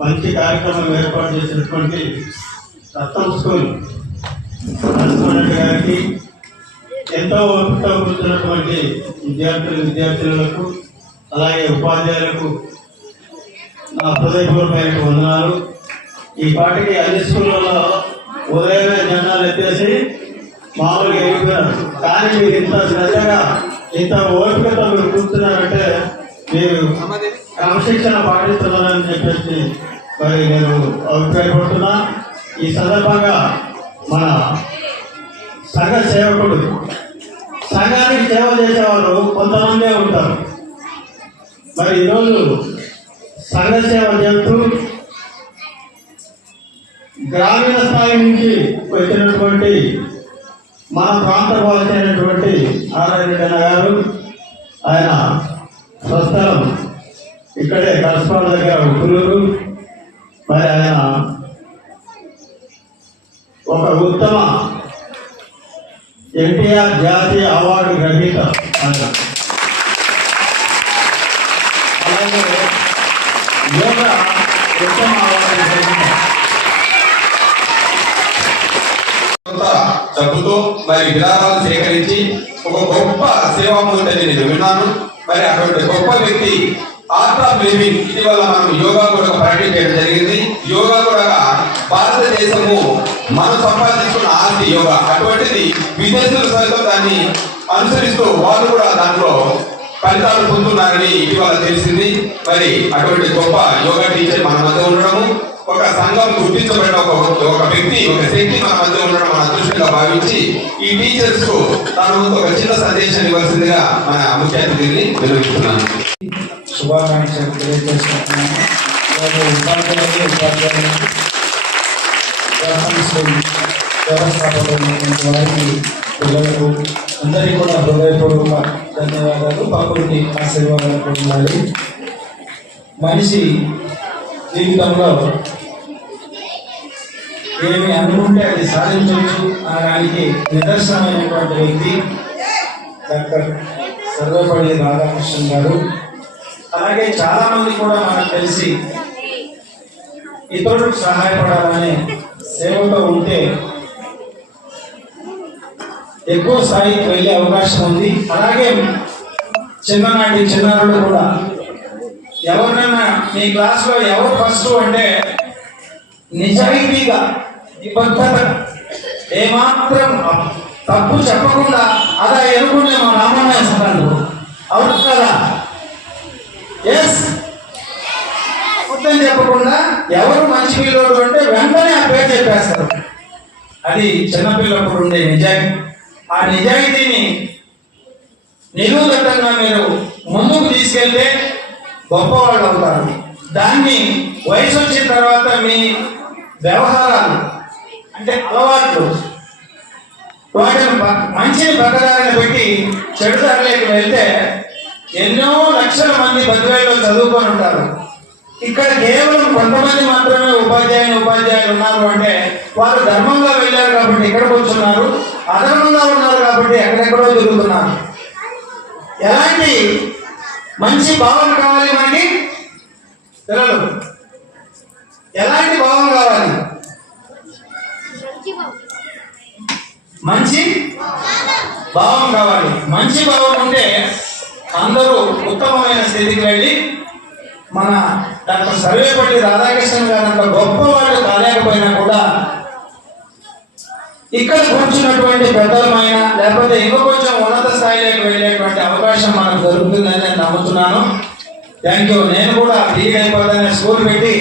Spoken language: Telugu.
మంచి కార్యక్రమం ఏర్పాటు చేసినటువంటి రత్నం స్కూల్ నరసింహారెడ్డి గారికి, ఎంతో ఓపికతో కూర్చున్నటువంటి విద్యార్థులకు అలాగే ఉపాధ్యాయులకు నా హృదయపూర్వమైన వందనాలు. ఈ పాటికి అన్ని స్కూళ్ళలో ఉదయమే జెండాలు ఎత్తేసి మామూలుగా వెళ్ళిపోయారు. కానీ మీరు ఇంత శ్రద్ధగా ఇంత ఓపికతో మీరు కూర్చున్నారంటే మీరు క్రమశిక్షణ పాటిస్తున్నారని చెప్పేసి మరి నేను అభిప్రాయపడుతున్నా. ఈ సందర్భంగా మన సంఘ సేవకుడు, సంఘానికి సేవ చేసేవారు కొంతమందే ఉంటారు. మరి ఈరోజు సంఘ సేవ చేస్తూ గ్రామీణ స్థాయి నుంచి వచ్చినటువంటి మన ప్రాంత అయినటువంటి నారాయణ గారు, ఆయన స్వస్థలం ఇక్కడే కలసపాడ దగ్గర ఉప్పులూరు. మరి ఆయన ఒక ఉత్తమ ఎన్టీఆర్ జాతీయ అవార్డు గ్రహీత. అలాగే యోగా ఉత్తమ అవార్డు గ్రహీత. డబ్బుతో మరి విరాళాలు సేకరించి ఒక గొప్ప సేవామూర్తి నేను విన్నాను. మరి అటువంటి గొప్ప వ్యక్తి ఆర్ట్ ఆఫ్ లివింగ్ ఇటీవల మనం యోగా కూడా ప్రాక్టీస్ చేయడం జరిగింది. యోగా కూడా భారతదేశము మనం సంపాదించుకున్న ఆస్తి యోగా. అటువంటిది విదేశీయులు సైతం దాన్ని అనుసరిస్తూ వాళ్ళు కూడా దాంట్లో ఫలితాలు పొందుతున్నారని ఇటీవల తెలిసింది. మరి అటువంటి గొప్ప యోగా టీచర్ మన మధ్య ఉండడము, ఒక సంఘం గుర్తించబడిన ఒక వ్యక్తి, ఒక శక్తి మన మధ్య ఉండడం మన అదృష్టంగా భావించి ఈ టీచర్స్ కు తన ముందు ఒక చిన్న సందేశాన్ని ఇవ్వాల్సిందిగా మన ముఖ్య అతిథిని నిర్వహిస్తున్నాను. శుభాకాంక్షలు తెలియజేస్తున్నాను. వ్యవస్థాపకులైనటువంటి వారికి, పిల్లలకు అందరికీ కూడా హృదయపూర్వక ధన్యవాదాలు, ప్రకృతి ఆశీర్వాదాలు ఉండాలి. మనిషి జీవితంలో ఏమి అనుకుంటే అది సాధించవచ్చు అనడానికి నిదర్శనమైనటువంటి వ్యక్తి డాక్టర్ సర్వేపల్లి రాధాకృష్ణన్ గారు. అలాగే చాలా మంది కూడా మనకు తెలిసి ఇతరులకు సహాయపడాలనే సేవతో ఉంటే ఎక్కువ స్థాయికి వెళ్ళే అవకాశం ఉంది. అలాగే చిన్నారులు కూడా ఎవరినైనా మీ క్లాస్లో ఎవరు ఫస్ట్ అంటే నిజాయితీగా, నిబద్ధత, ఏమాత్రం తప్పు చెప్పకుండా అలా ఎనుకునే మా రామన్న ఇస్తున్నాడు. అవును కదా? ఎస్, మొత్తం చెప్పకుండా ఎవరు మంచి పిల్లోడు అంటే వెంటనే ఆ పేరు చెప్పేస్తారు. అది చిన్నపిల్లప్పుడు ఉండే నిజాయితీ. ఆ నిజాయితీని నిలువుదట్టంగా మీరు ముందుకు తీసుకెళ్తే గొప్పవాళ్ళు అవుతారు. దాన్ని వయసు వచ్చిన తర్వాత మీ వ్యవహారాలు అంటే అలవాట్లు వాటిని మంచిని పక్కదారిని పెట్టి చెడుదారిలోకి వెళ్తే ఎన్నో లక్షల మంది బదివేలో చదువుకొని ఉంటారు. ఇక్కడ కేవలం కొంతమంది మాత్రమే ఉపాధ్యాయులు ఉన్నారు అంటే వారు ధర్మంగా వెళ్ళారు కాబట్టి ఇక్కడ కూర్చున్నారు, అధర్మంగా ఉన్నారు కాబట్టి ఎక్కడెక్కడో తిరుగుతున్నారు. ఎలాంటి మంచి భావన కావాలి మనకి పిల్లలు? ఎలాంటి భావం కావాలి? మంచి భావం కావాలి. మంచి భావం ఉంటే అందరూ ఉత్తమమైన స్థితికి వెళ్ళి మన డాక్టర్ సర్వేపల్లి రాధాకృష్ణన్ గారు అంత గొప్ప వాళ్ళు కాలేకపోయినా కూడా ఇక్కడ కూర్చున్నటువంటి పెద్దలమైన లేకపోతే ఇంకో కొంచెం ఉన్నత స్థాయిలోకి వెళ్ళేటువంటి అవకాశం మనకు దొరుకుతుందని నేను నమ్ముతున్నాను. Thank you. నేను కూడా ఫ్రీగా అయిపోతానే స్కూల్ పెట్టి